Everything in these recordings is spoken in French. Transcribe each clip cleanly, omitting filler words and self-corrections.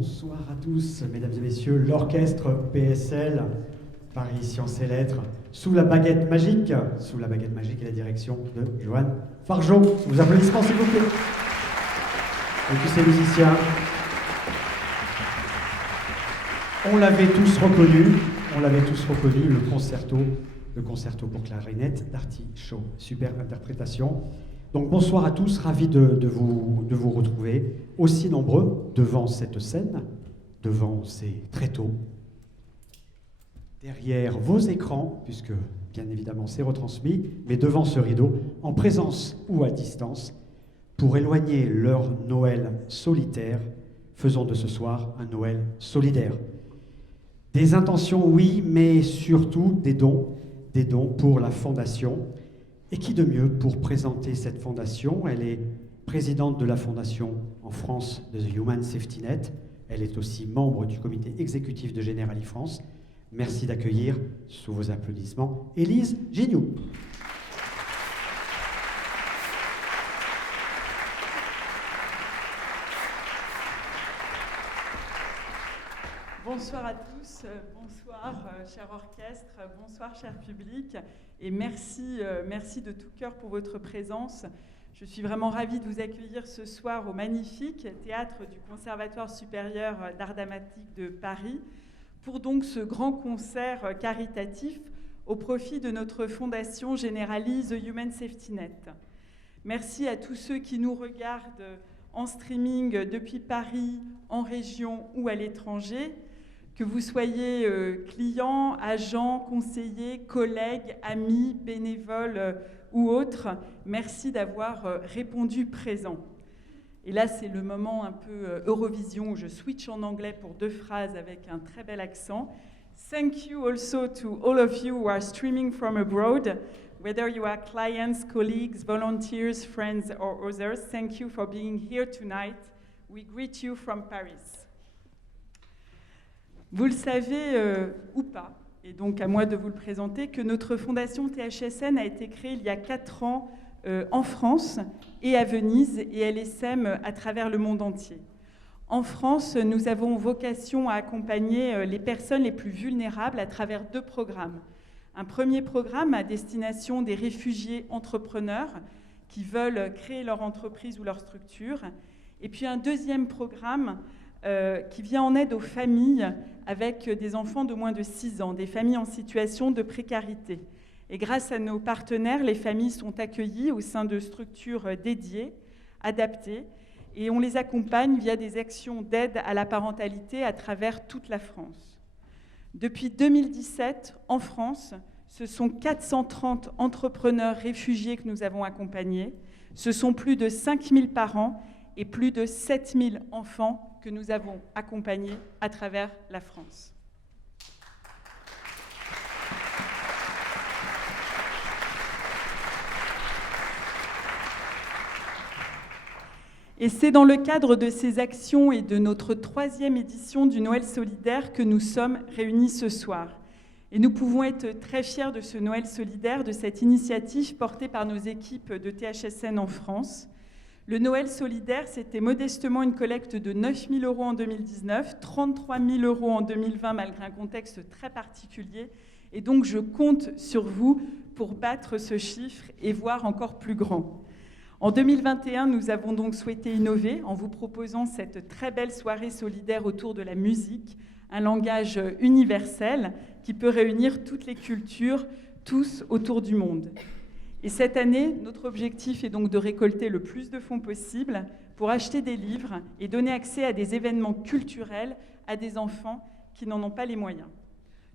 Bonsoir à tous, mesdames et messieurs, l'orchestre PSL, Paris Sciences et Lettres, sous la baguette magique et la direction de Joanne Fargeau. Sous vos applaudissements, s'il vous plaît. Et tous ces musiciens, on l'avait tous reconnu, le concerto pour clarinette d'Artichaut. Super interprétation. Donc bonsoir à tous, ravi de vous retrouver, aussi nombreux devant cette scène, devant ces tréteaux, derrière vos écrans, puisque bien évidemment c'est retransmis, mais devant ce rideau, en présence ou à distance, pour éloigner leur Noël solitaire, faisons de ce soir un Noël solidaire. Des intentions, oui, mais surtout des dons pour la Fondation. Et qui de mieux pour présenter cette fondation? Elle est présidente de la fondation en France de The Human Safety Net. Elle est aussi membre du comité exécutif de Generali France. Merci d'accueillir, sous vos applaudissements, Élise Gignoux. Bonsoir à tous, bonsoir cher orchestre, bonsoir cher public et merci de tout cœur pour votre présence. Je suis vraiment ravie de vous accueillir ce soir au magnifique théâtre du Conservatoire supérieur d'art dramatique de Paris pour donc ce grand concert caritatif au profit de notre fondation Generali The Human Safety Net. Merci à tous ceux qui nous regardent en streaming depuis Paris, en région ou à l'étranger. Que vous soyez clients, agents, conseillers, collègues, amis, bénévoles ou autres, merci d'avoir répondu présent. Et là, c'est le moment un peu Eurovision où je switch en anglais pour 2 phrases avec un très bel accent. Thank you also to all of you who are streaming from abroad, whether you are clients, colleagues, volunteers, friends or others. Thank you for being here tonight. We greet you from Paris. Vous le savez ou pas, et donc à moi de vous le présenter, que notre fondation THSN a été créée il y a 4 ans en France et à Venise, et elle essaime à travers le monde entier. En France, nous avons vocation à accompagner les personnes les plus vulnérables à travers 2 programmes. Un premier programme à destination des réfugiés entrepreneurs qui veulent créer leur entreprise ou leur structure, et puis un deuxième programme qui vient en aide aux familles avec des enfants de moins de 6 ans, des familles en situation de précarité. Et grâce à nos partenaires, les familles sont accueillies au sein de structures dédiées, adaptées, et on les accompagne via des actions d'aide à la parentalité à travers toute la France. Depuis 2017, en France, ce sont 430 entrepreneurs réfugiés que nous avons accompagnés. Ce sont plus de 5000 parents et plus de 7000 enfants que nous avons accompagnés à travers la France. Et c'est dans le cadre de ces actions et de notre 3e édition du Noël solidaire que nous sommes réunis ce soir. Et nous pouvons être très fiers de ce Noël solidaire, de cette initiative portée par nos équipes de THSN en France. Le Noël solidaire, c'était modestement une collecte de 9 000 € en 2019, 33 000 € en 2020, malgré un contexte très particulier. Et donc, je compte sur vous pour battre ce chiffre et voir encore plus grand. En 2021, nous avons donc souhaité innover en vous proposant cette très belle soirée solidaire autour de la musique, un langage universel qui peut réunir toutes les cultures, tous autour du monde. Et cette année, notre objectif est donc de récolter le plus de fonds possible pour acheter des livres et donner accès à des événements culturels à des enfants qui n'en ont pas les moyens.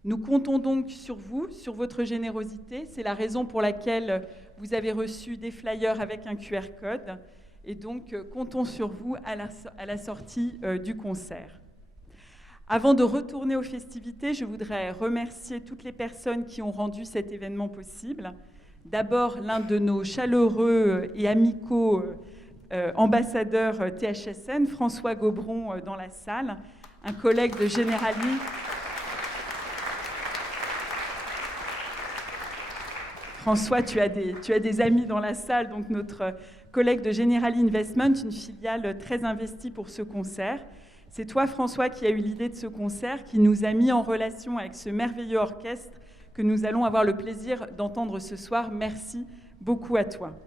Nous comptons donc sur vous, sur votre générosité. C'est la raison pour laquelle vous avez reçu des flyers avec un QR code. Et donc, comptons sur vous à la sortie du concert. Avant de retourner aux festivités, je voudrais remercier toutes les personnes qui ont rendu cet événement possible. D'abord, l'un de nos chaleureux et amicaux ambassadeurs THSN, François Gobron, dans la salle, un collègue de Generali. François, tu as des amis dans la salle, donc notre collègue de Generali Investment, une filiale très investie pour ce concert. C'est toi, François, qui as eu l'idée de ce concert, qui nous a mis en relation avec ce merveilleux orchestre que nous allons avoir le plaisir d'entendre ce soir. Merci beaucoup à toi.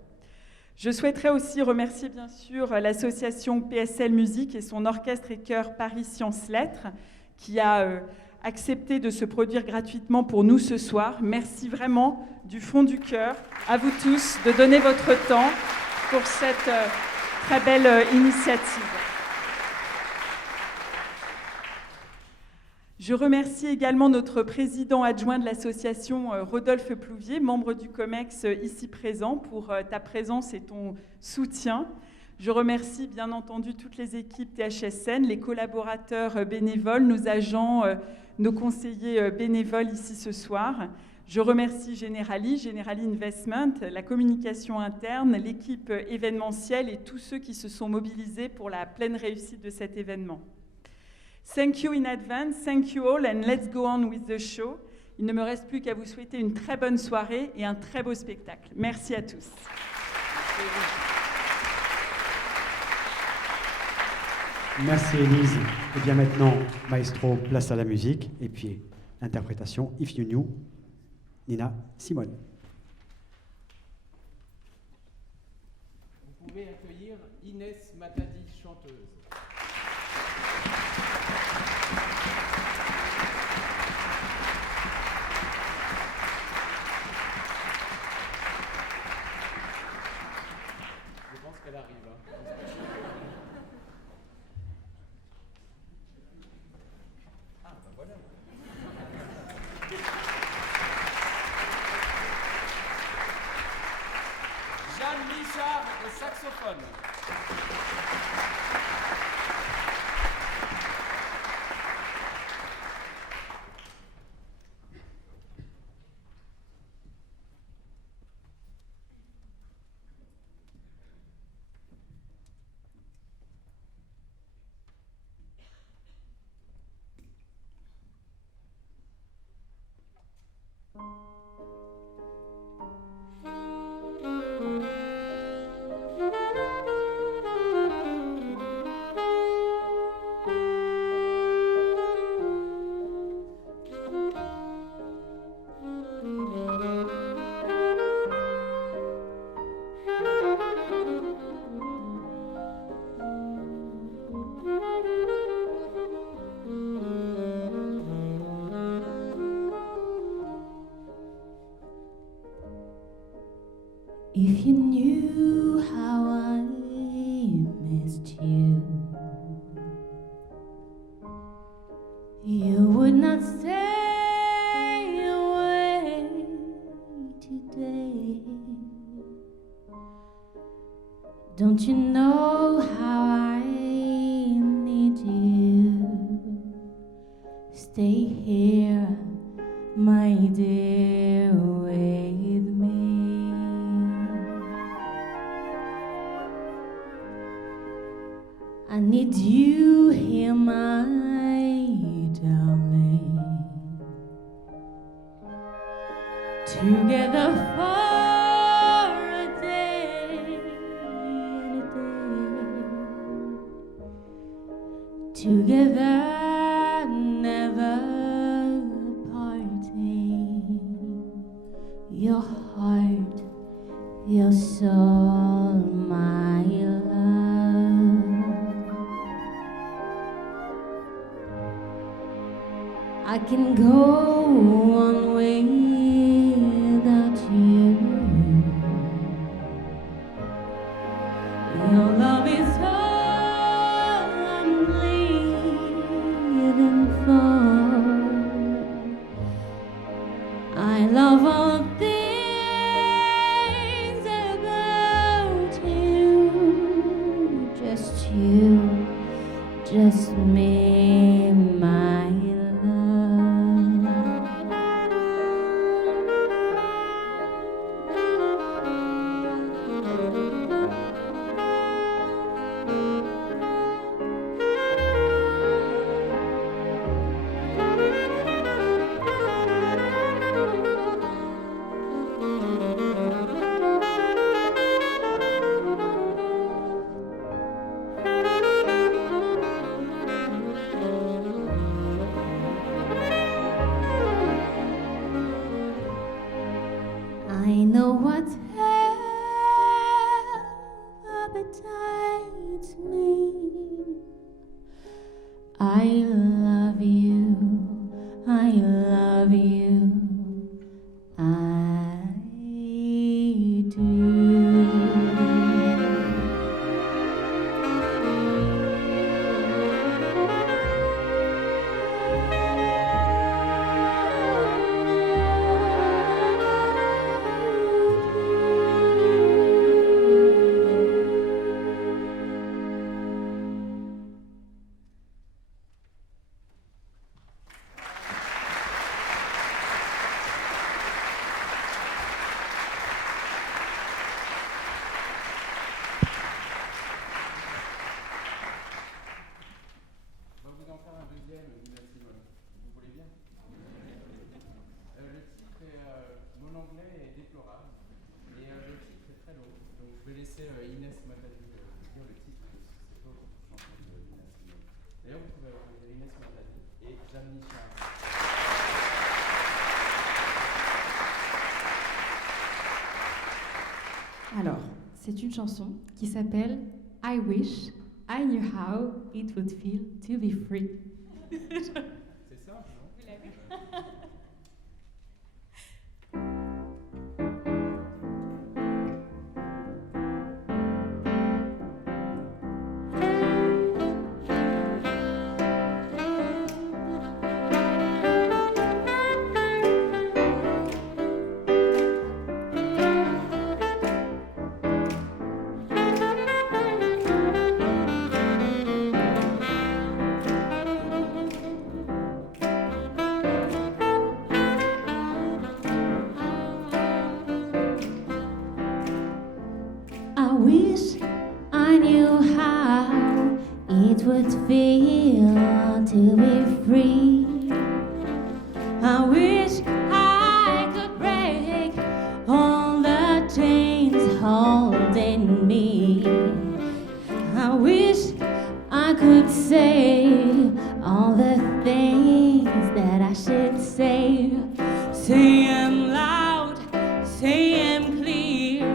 Je souhaiterais aussi remercier bien sûr l'association PSL Musique et son orchestre et chœur Paris Sciences Lettres qui a accepté de se produire gratuitement pour nous ce soir. Merci vraiment du fond du cœur à vous tous de donner votre temps pour cette très belle initiative. Je remercie également notre président adjoint de l'association, Rodolphe Plouvier, membre du COMEX ici présent, pour ta présence et ton soutien. Je remercie bien entendu toutes les équipes THSN, les collaborateurs bénévoles, nos agents, nos conseillers bénévoles ici ce soir. Je remercie Generali Investment, la communication interne, l'équipe événementielle et tous ceux qui se sont mobilisés pour la pleine réussite de cet événement. Thank you in advance, thank you all, and let's go on with the show. Il ne me reste plus qu'à vous souhaiter une très bonne soirée et un très beau spectacle. Merci à tous. Merci Élise. Et bien maintenant, maestro, place à la musique. Et puis, interprétation, If You Knew, Nina Simone. Vous pouvez accueillir Inès Matadi, chanteuse. Je pense qu'elle arrive. Ah, ben voilà. Jeanne Michard au saxophone. If you knew how I missed you, you would not stay away today. Don't you know how I need you? Stay here, my dear, with me. I need you here, my darling. Together for a day and a day. Together, never parting. Your heart, your soul, my love. I can go one way without you. Your love is all I'm living for. I love all things about you. Just me, my love. Je vais laisser Inès Matadi dire le titre de cette autre chanson de Nina Simone. D'ailleurs, vous pouvez applaudir Inès Matadi et Jeanne Michard. Alors, c'est une chanson qui s'appelle I Wish I Knew How It Would Feel to Be Free. C'est simple, non? I wish I knew how it would feel to be free. I wish I could break all the chains holding me. I wish I could say all the things that I should say. Say 'em loud, say 'em clear,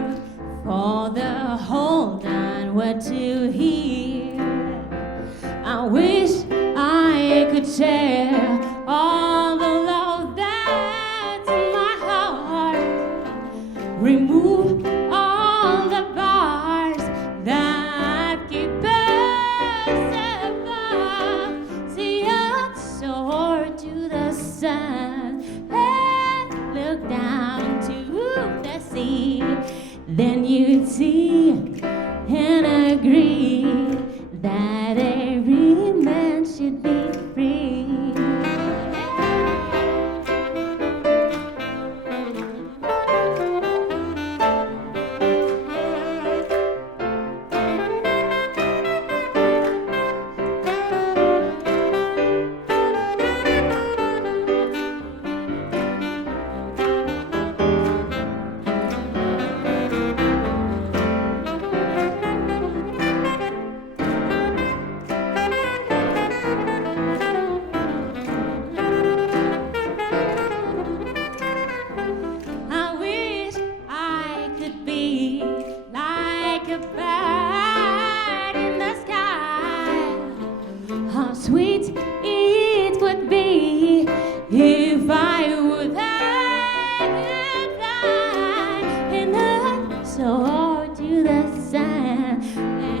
for the whole nine were to hear. I wish I could share all the love that's in my heart. Remove all the bars that keep us apart. See us soar to the sun and look down to the sea. Then you'd see and agree that every man should be free. I wish I could be like a bird in the sky. How sweet it would be if I would fly and I soar to the sun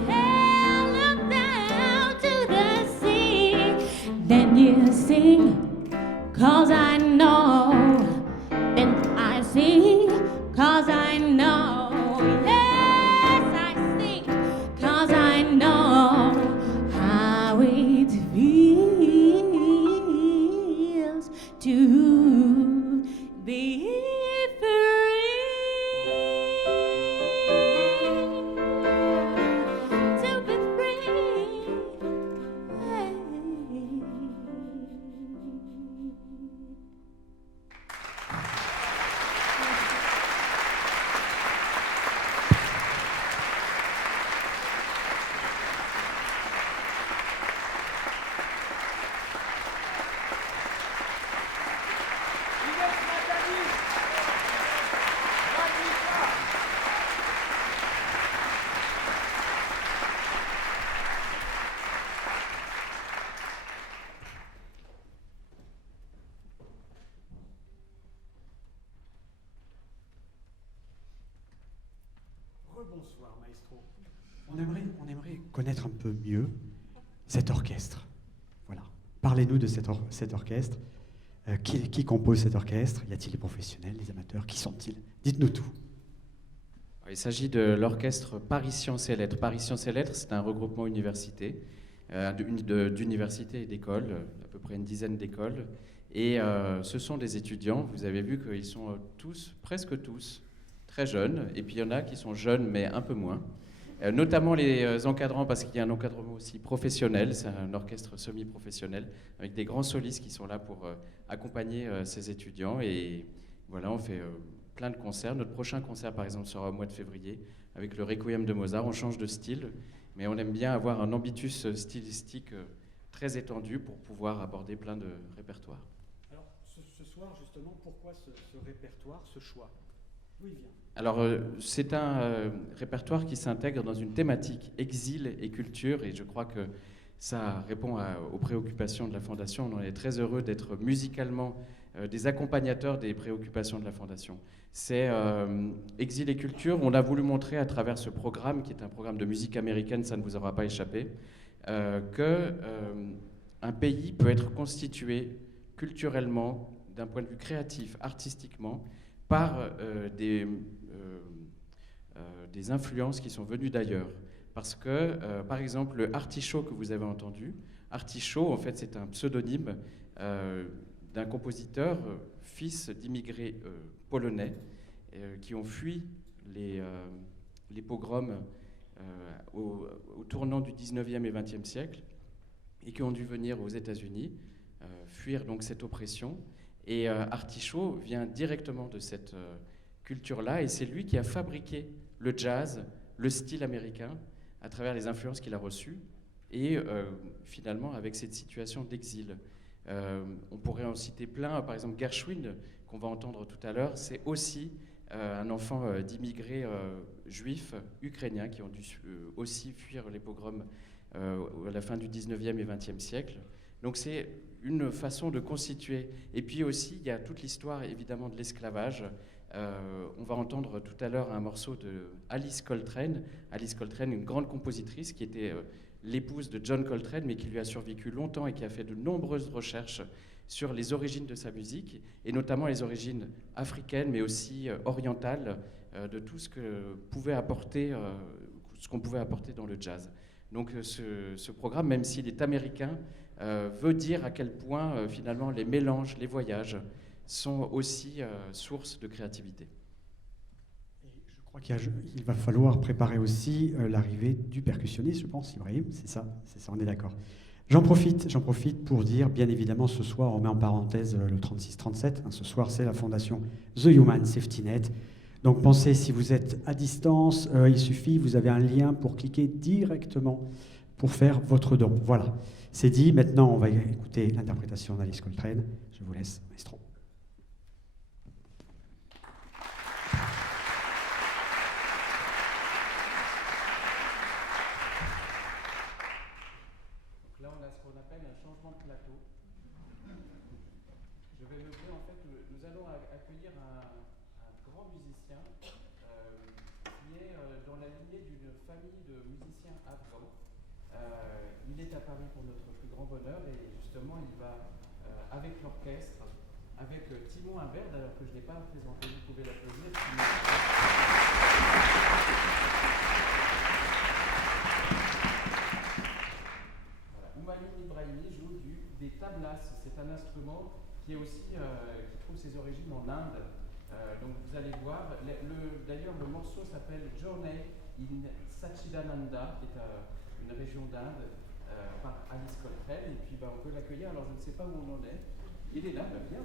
and look down to the sea. Then you sing, 'cause I know. Then I sing, 'cause I know. Yes, I sing, 'cause I know how it feels to be free. To be free. Inès Matadi, Jeanne Michard. Rebonsoir, maestro. On aimerait connaître un peu mieux cet orchestre. Voilà. Parlez-nous de cet orchestre. Qui compose cet orchestre? Y a-t-il des professionnels, des amateurs? Qui sont-ils? Dites-nous tout. Il s'agit de l'orchestre Paris Sciences et Lettres. Paris Sciences et Lettres, c'est un regroupement d'universités et d'écoles, à peu près une dizaine d'écoles. Et ce sont des étudiants, vous avez vu qu'ils sont tous, presque tous, très jeunes. Et puis il y en a qui sont jeunes, mais un peu moins. Notamment les encadrants, parce qu'il y a un encadrement aussi professionnel, c'est un orchestre semi-professionnel, avec des grands solistes qui sont là pour accompagner ces étudiants. Et voilà, on fait plein de concerts. Notre prochain concert, par exemple, sera au mois de février, avec le Requiem de Mozart. On change de style, mais on aime bien avoir un ambitus stylistique très étendu pour pouvoir aborder plein de répertoires. Alors, ce soir, justement, pourquoi ce répertoire, ce choix? D'où il vient? Alors, c'est un répertoire qui s'intègre dans une thématique exil et culture, et je crois que ça répond aux préoccupations de la Fondation. On est très heureux d'être musicalement des accompagnateurs des préoccupations de la Fondation. C'est exil et culture. On a voulu montrer à travers ce programme, qui est un programme de musique américaine, ça ne vous aura pas échappé, qu'un pays peut être constitué culturellement, d'un point de vue créatif, artistiquement, par des influences qui sont venues d'ailleurs. Parce que, par exemple, le Artichaut que vous avez entendu, Artichaut, en fait, c'est un pseudonyme d'un compositeur, fils d'immigrés polonais, qui ont fui les pogroms au tournant du 19e et 20e siècle, et qui ont dû venir aux États-Unis, fuir donc cette oppression. Et Artichaut vient directement de cette culture-là, et c'est lui qui a fabriqué le jazz, le style américain, à travers les influences qu'il a reçues, et finalement avec cette situation d'exil. On pourrait en citer plein, par exemple Gershwin, qu'on va entendre tout à l'heure, c'est aussi un enfant d'immigrés juifs ukrainiens qui ont dû aussi fuir les pogroms à la fin du 19e et 20e siècle. Donc c'est une façon de constituer. Et puis aussi, il y a toute l'histoire évidemment de l'esclavage. On va entendre tout à l'heure un morceau de Alice Coltrane. Alice Coltrane, une grande compositrice qui était l'épouse de John Coltrane, mais qui lui a survécu longtemps et qui a fait de nombreuses recherches sur les origines de sa musique, et notamment les origines africaines, mais aussi orientales, de tout ce que pouvait apporter, ce qu'on pouvait apporter dans le jazz. Donc ce programme, même s'il est américain, veut dire à quel point finalement les mélanges, les voyages sont aussi source de créativité. Et je crois qu'il va falloir préparer aussi l'arrivée du percussionniste, je pense, Ibrahim, c'est ça, on est d'accord. J'en profite pour dire, bien évidemment, ce soir, on met en parenthèse le 36-37, ce soir c'est la fondation The Human Safety Net. Donc pensez, si vous êtes à distance, il suffit, vous avez un lien pour cliquer directement pour faire votre don. Voilà, c'est dit. Maintenant, on va écouter l'interprétation d'Alice Coltrane. Je vous laisse, maestro. Là, on a ce qu'on appelle un changement de plateau. Je vais meubler, en fait, nous allons accueillir un grand musicien qui est dans la lignée d'une famille de musiciens afghans. Il est à Paris pour notre plus grand bonheur et justement, il va, avec l'orchestre, avec Timon Imbert, alors que je n'ai pas présenté, vous pouvez l'applaudir. Humayun Ibrahimi joue des tablas. C'est un instrument qui est aussi qui trouve ses origines en Inde. Donc vous allez voir. D'ailleurs, le morceau s'appelle Journey in Satchidananda, qui est une région d'Inde, par Alice Coltrane. Et puis on peut l'accueillir. Alors je ne sais pas où on en est. Il est là, bien.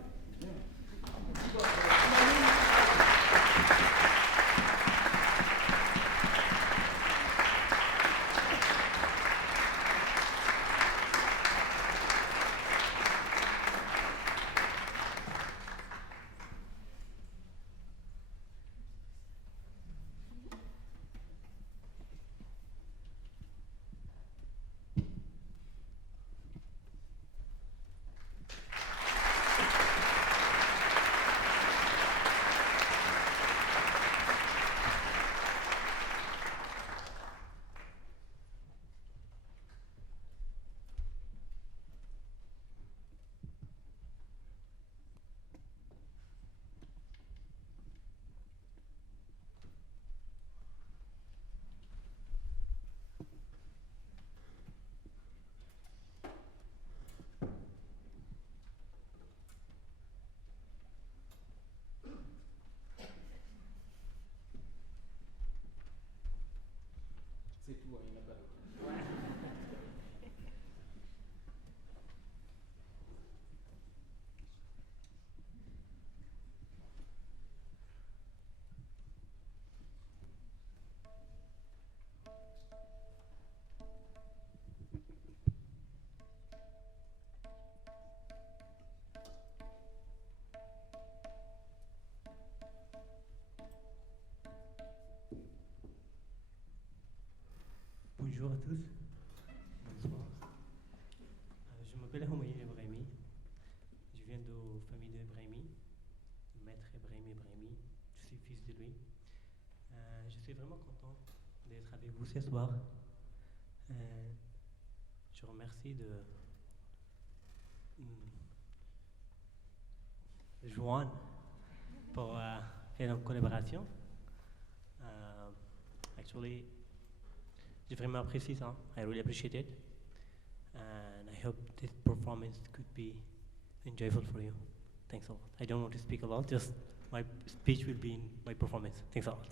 Bonjour à tous. Bonsoir. Je m'appelle Homaï Ebrahimi. Je viens de la famille d'Ebrahimi, maître Ebrahimi Ebrahimi. Je suis fils de lui. Je suis vraiment content d'être avec vous ce soir. Je remercie de Joanne pour faire une collaboration. Actually, j'ai vraiment apprécié ça. I really appreciate it. And I hope this performance could be enjoyable for you. Thanks a lot. I don't want to speak a lot, just my speech will be in my performance. Thanks a lot.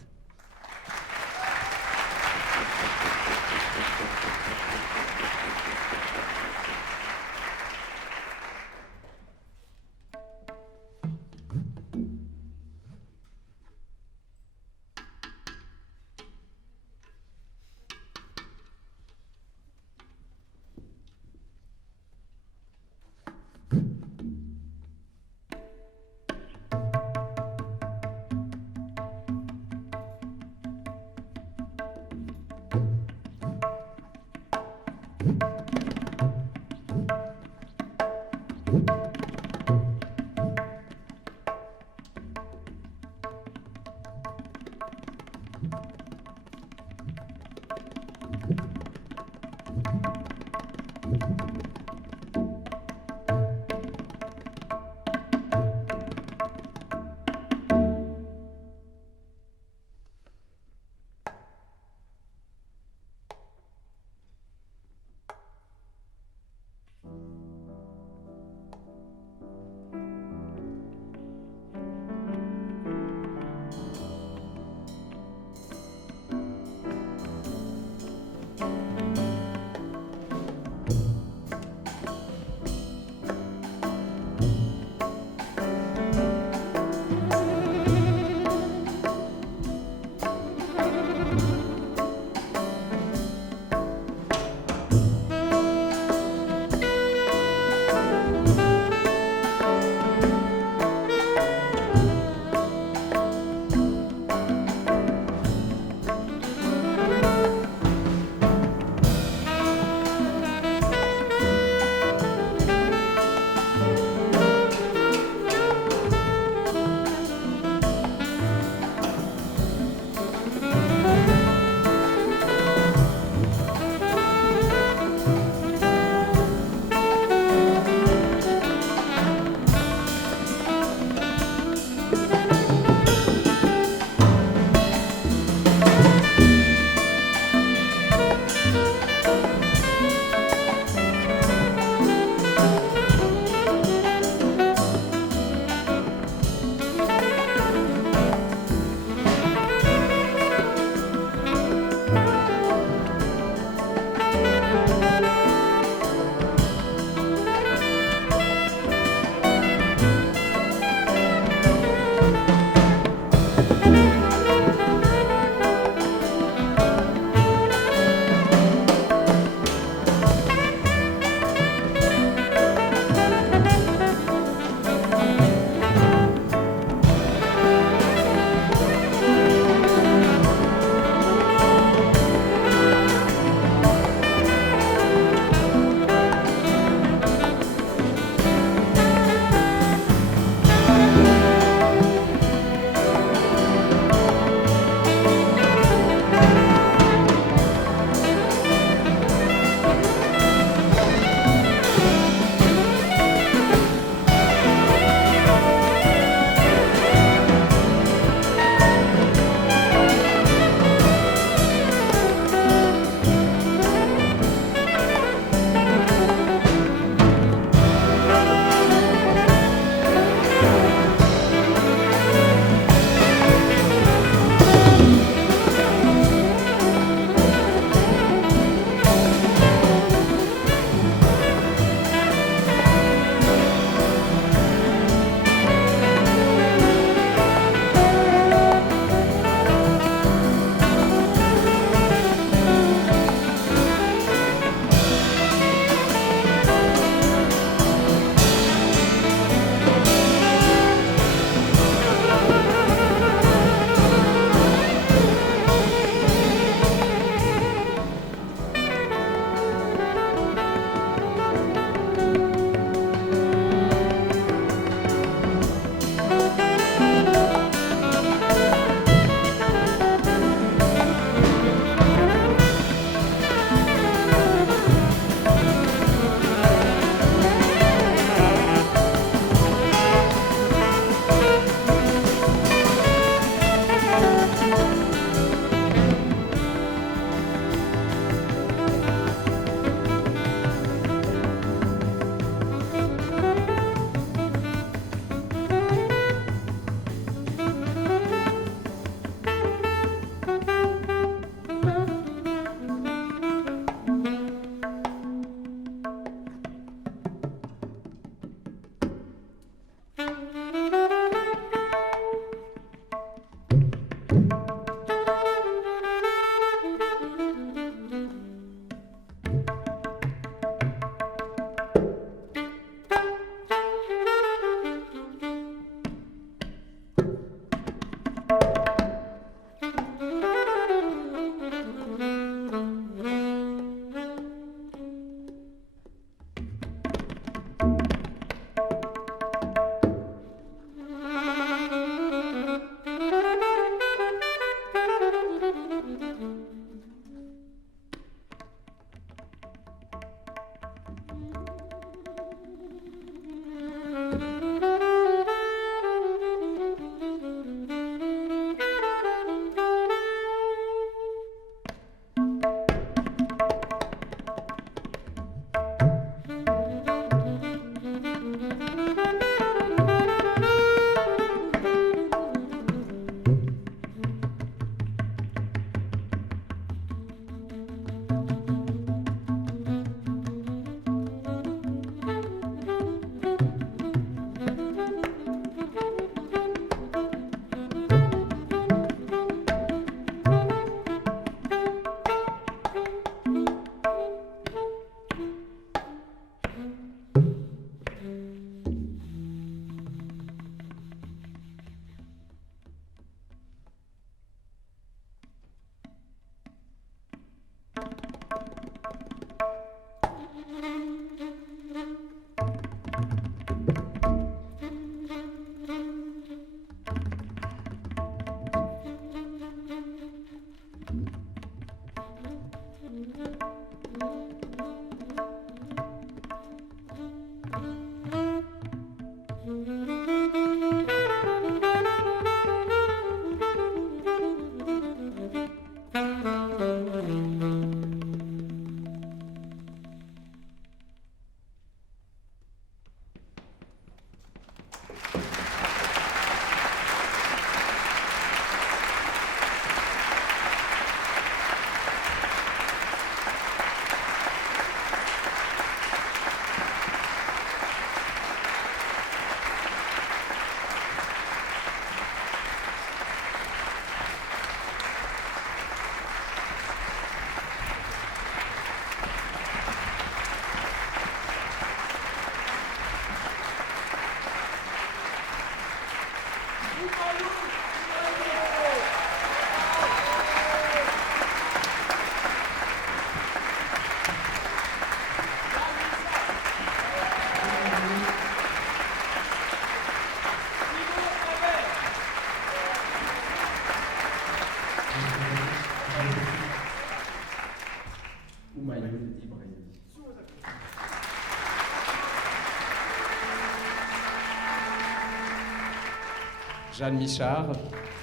Jeanne Michard,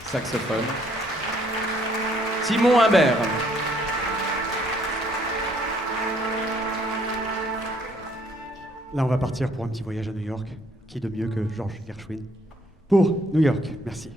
saxophone. Simon Imbert. Là, on va partir pour un petit voyage à New York. Qui de mieux que George Gershwin pour New York. Merci.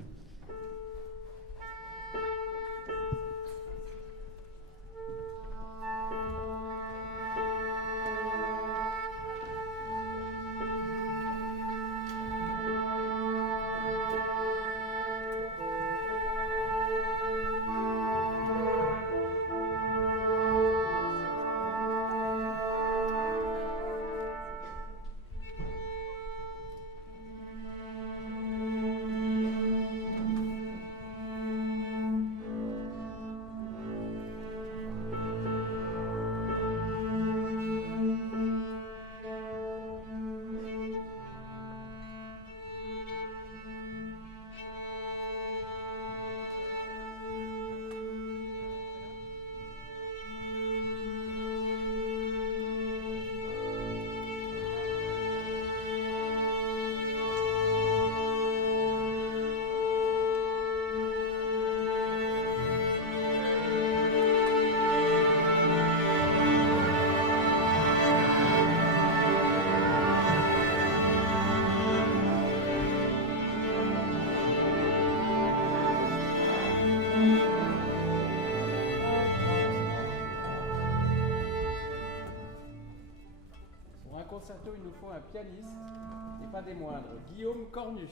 Pour un concerto, il nous faut un pianiste. Et pas des moindres, Guillaume Cornu.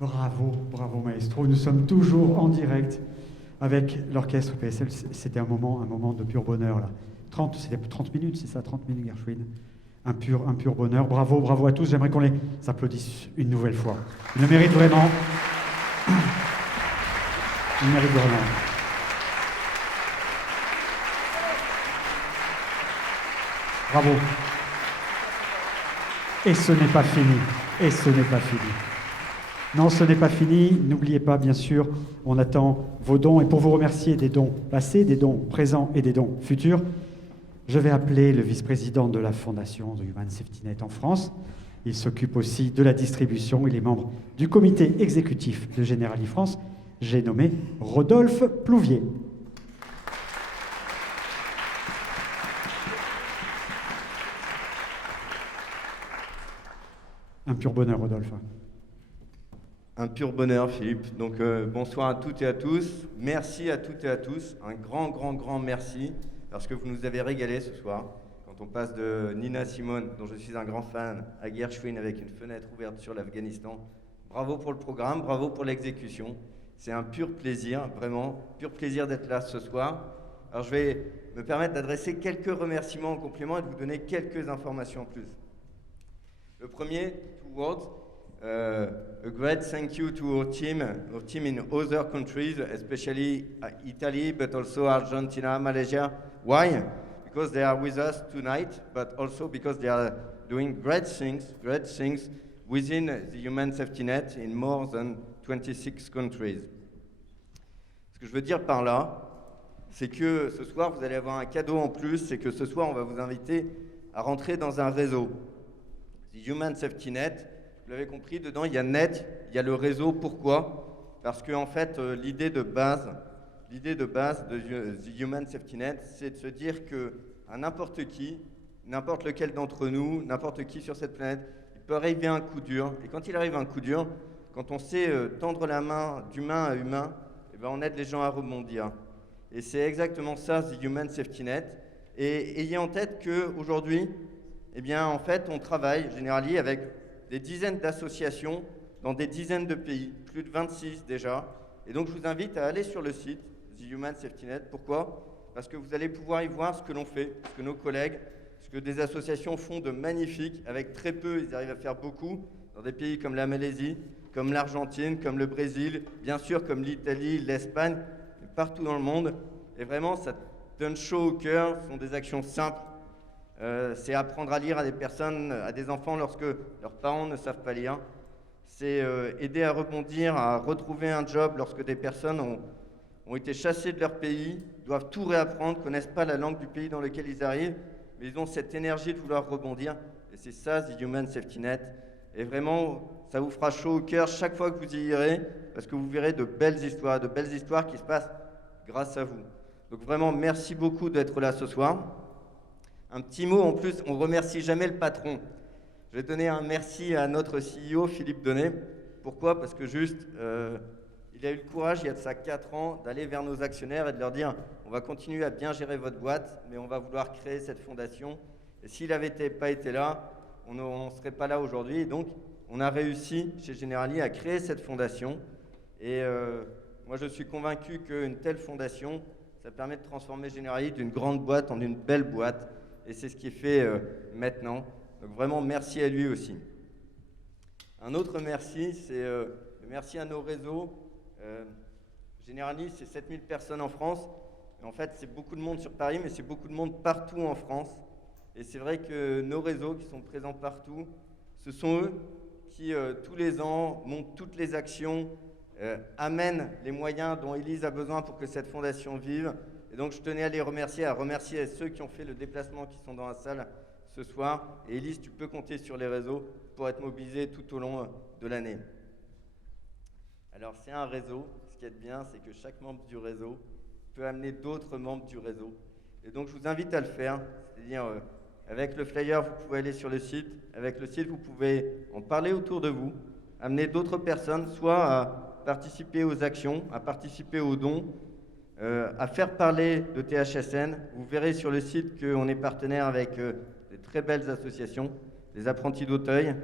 Bravo, bravo maestro. Nous sommes toujours en direct avec l'orchestre PSL. C'était un moment de pur bonheur là. C'était 30 minutes, c'est ça, 30 minutes Gershwin. Un pur bonheur. Bravo, bravo à tous. J'aimerais qu'on les applaudisse une nouvelle fois. Ils le méritent vraiment. Ils le méritent vraiment. Bravo. Et ce n'est pas fini. Et ce n'est pas fini. Non, ce n'est pas fini. N'oubliez pas, bien sûr, on attend vos dons. Et pour vous remercier des dons passés, des dons présents et des dons futurs, je vais appeler le vice-président de la fondation de Human Safety Net en France. Il s'occupe aussi de la distribution. Il est membre du comité exécutif de Generali France. J'ai nommé Rodolphe Plouvier. Un pur bonheur, Rodolphe. Un pur bonheur, Philippe. Donc, bonsoir à toutes et à tous. Merci à toutes et à tous. Un grand merci, parce que vous nous avez régalé ce soir. Quand on passe de Nina Simone, dont je suis un grand fan, à Gershwin avec une fenêtre ouverte sur l'Afghanistan. Bravo pour le programme, bravo pour l'exécution. C'est un pur plaisir, vraiment, pur plaisir d'être là ce soir. Alors, je vais me permettre d'adresser quelques remerciements en complément et de vous donner quelques informations en plus. Le premier, two words. A great thank you to our team in other countries, especially Italy, but also Argentina, Malaysia. Why? Because they are with us tonight, but also because they are doing great things within the Human Safety Net in more than 26 countries. Ce que je veux dire par là, c'est que ce soir, vous allez avoir un cadeau en plus, c'est que ce soir, on va vous inviter à rentrer dans un réseau. The Human Safety Net, vous l'avez compris, dedans, il y a net, il y a le réseau. Pourquoi ? Parce que, en fait, l'idée de base de The Human Safety Net, c'est de se dire que à n'importe qui, n'importe lequel d'entre nous, n'importe qui sur cette planète, il peut arriver un coup dur. Et quand il arrive un coup dur, quand on sait tendre la main d'humain à humain, eh ben, on aide les gens à rebondir. Et c'est exactement ça, The Human Safety Net. Et ayez en tête qu'aujourd'hui, eh bien, en fait, on travaille, Generali, avec des dizaines d'associations dans des dizaines de pays, plus de 26 déjà. Et donc, je vous invite à aller sur le site The Human Safety Net. Pourquoi ? Parce que vous allez pouvoir y voir ce que l'on fait, ce que nos collègues, ce que des associations font de magnifique. Avec très peu, ils arrivent à faire beaucoup dans des pays comme la Malaisie, comme l'Argentine, comme le Brésil, bien sûr comme l'Italie, l'Espagne, partout dans le monde. Et vraiment, ça donne chaud au cœur. Ce sont des actions simples. C'est apprendre à lire à des personnes, à des enfants lorsque leurs parents ne savent pas lire. C'est aider à rebondir, à retrouver un job lorsque des personnes ont été chassées de leur pays, doivent tout réapprendre, connaissent pas la langue du pays dans lequel ils arrivent, mais ils ont cette énergie de vouloir rebondir. Et c'est ça, The Human Safety Net. Et vraiment, ça vous fera chaud au cœur chaque fois que vous y irez, parce que vous verrez de belles histoires qui se passent grâce à vous. Donc vraiment, merci beaucoup d'être là ce soir. Un petit mot en plus, on ne remercie jamais le patron. Je vais donner un merci à notre CEO, Philippe Donnet. Pourquoi ? Parce que juste, il a eu le courage, il y a de ça 4 ans, d'aller vers nos actionnaires et de leur dire « On va continuer à bien gérer votre boîte, mais on va vouloir créer cette fondation. » Et s'il n'avait pas été là, on ne serait pas là aujourd'hui. Et donc, on a réussi chez Generali à créer cette fondation. Et moi, je suis convaincu qu'une telle fondation, ça permet de transformer Generali d'une grande boîte en une belle boîte. Et c'est ce qui est fait maintenant. Donc vraiment, merci à lui aussi. Un autre merci, c'est merci à nos réseaux. Generali, c'est 7000 personnes en France. Et en fait, c'est beaucoup de monde sur Paris, mais c'est beaucoup de monde partout en France. Et c'est vrai que nos réseaux qui sont présents partout, ce sont eux qui, tous les ans, montent toutes les actions, amènent les moyens dont Élise a besoin pour que cette fondation vive. Et donc, je tenais à les remercier, ceux qui ont fait le déplacement, qui sont dans la salle ce soir. Et Élise, tu peux compter sur les réseaux pour être mobilisé tout au long de l'année. Alors, c'est un réseau. Ce qui est bien, c'est que chaque membre du réseau peut amener d'autres membres du réseau. Et donc, je vous invite à le faire. C'est-à-dire, avec le flyer, vous pouvez aller sur le site. Avec le site, vous pouvez en parler autour de vous, amener d'autres personnes, soit à participer aux actions, à participer aux dons, à faire parler de THSN. Vous verrez sur le site qu'on est partenaire avec des très belles associations, les apprentis d'Auteuil,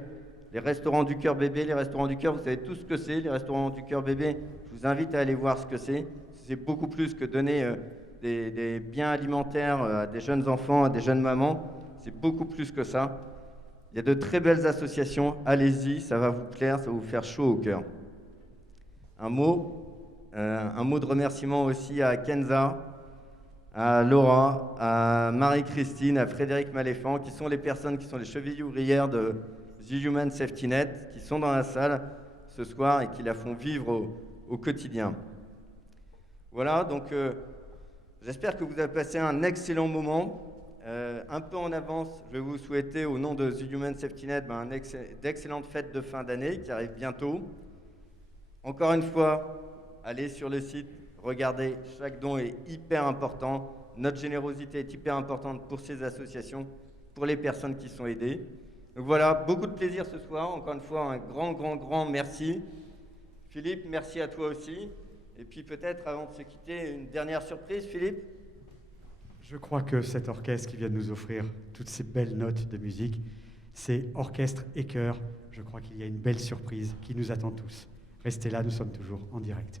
les restaurants du cœur bébé. Les restaurants du cœur, vous savez tout ce que c'est. Les restaurants du cœur bébé, je vous invite à aller voir ce que c'est. C'est beaucoup plus que donner des biens alimentaires à des jeunes enfants, à des jeunes mamans. C'est beaucoup plus que ça. Il y a de très belles associations. Allez-y, ça va vous plaire, ça va vous faire chaud au cœur. Un mot de remerciement aussi à Kenza, à Laura, à Marie-Christine, à Frédéric Maléfant, qui sont les personnes qui sont les chevilles ouvrières de The Human Safety Net, qui sont dans la salle ce soir et qui la font vivre au quotidien. Voilà, donc j'espère que vous avez passé un excellent moment. Un peu en avance, je vais vous souhaiter au nom de The Human Safety Net d'excellentes fêtes de fin d'année qui arrivent bientôt. Encore une fois, allez sur le site, regardez, chaque don est hyper important. Notre générosité est hyper importante pour ces associations, pour les personnes qui sont aidées. Donc voilà, beaucoup de plaisir ce soir. Encore une fois, un grand merci. Philippe, merci à toi aussi. Et puis peut-être, avant de se quitter, une dernière surprise, Philippe ? Je crois que cet orchestre qui vient de nous offrir toutes ces belles notes de musique, c'est orchestre et chœur. Je crois qu'il y a une belle surprise qui nous attend tous. Restez là, nous sommes toujours en direct.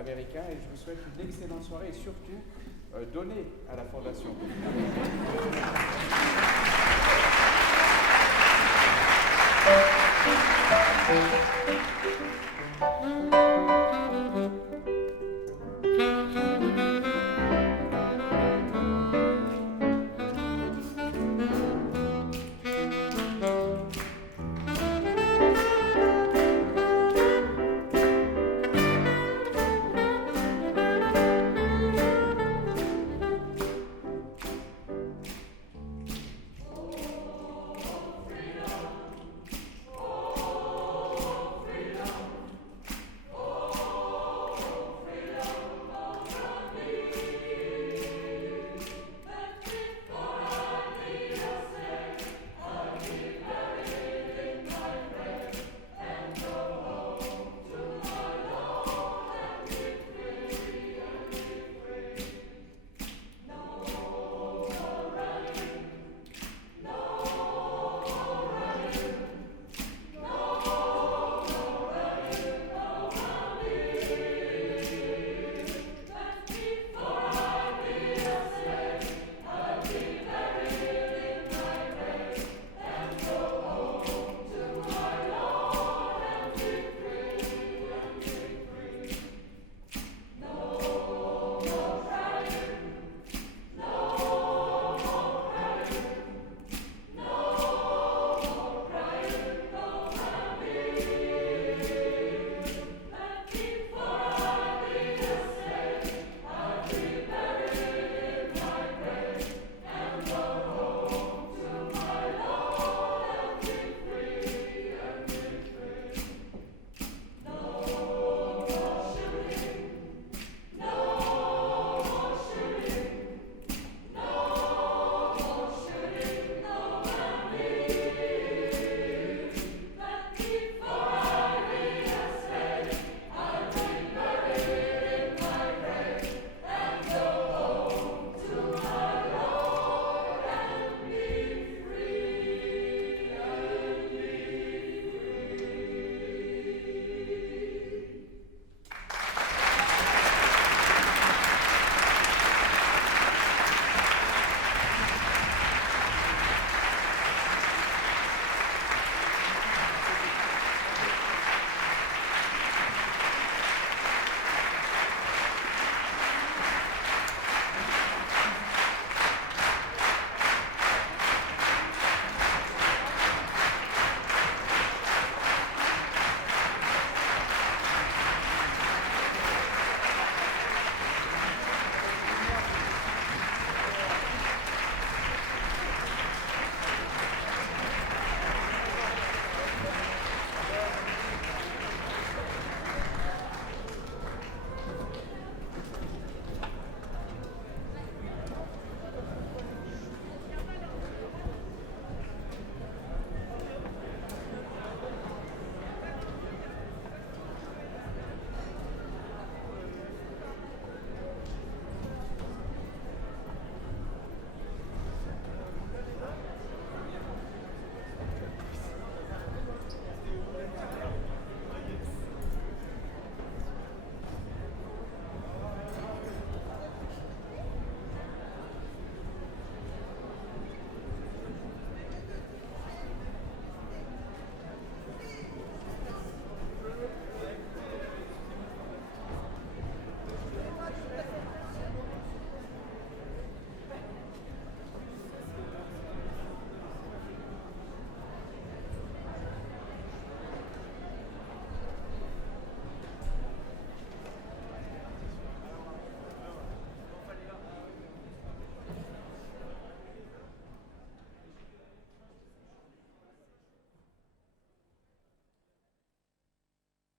américain et je vous souhaite une excellente soirée et surtout donnez à la Fondation.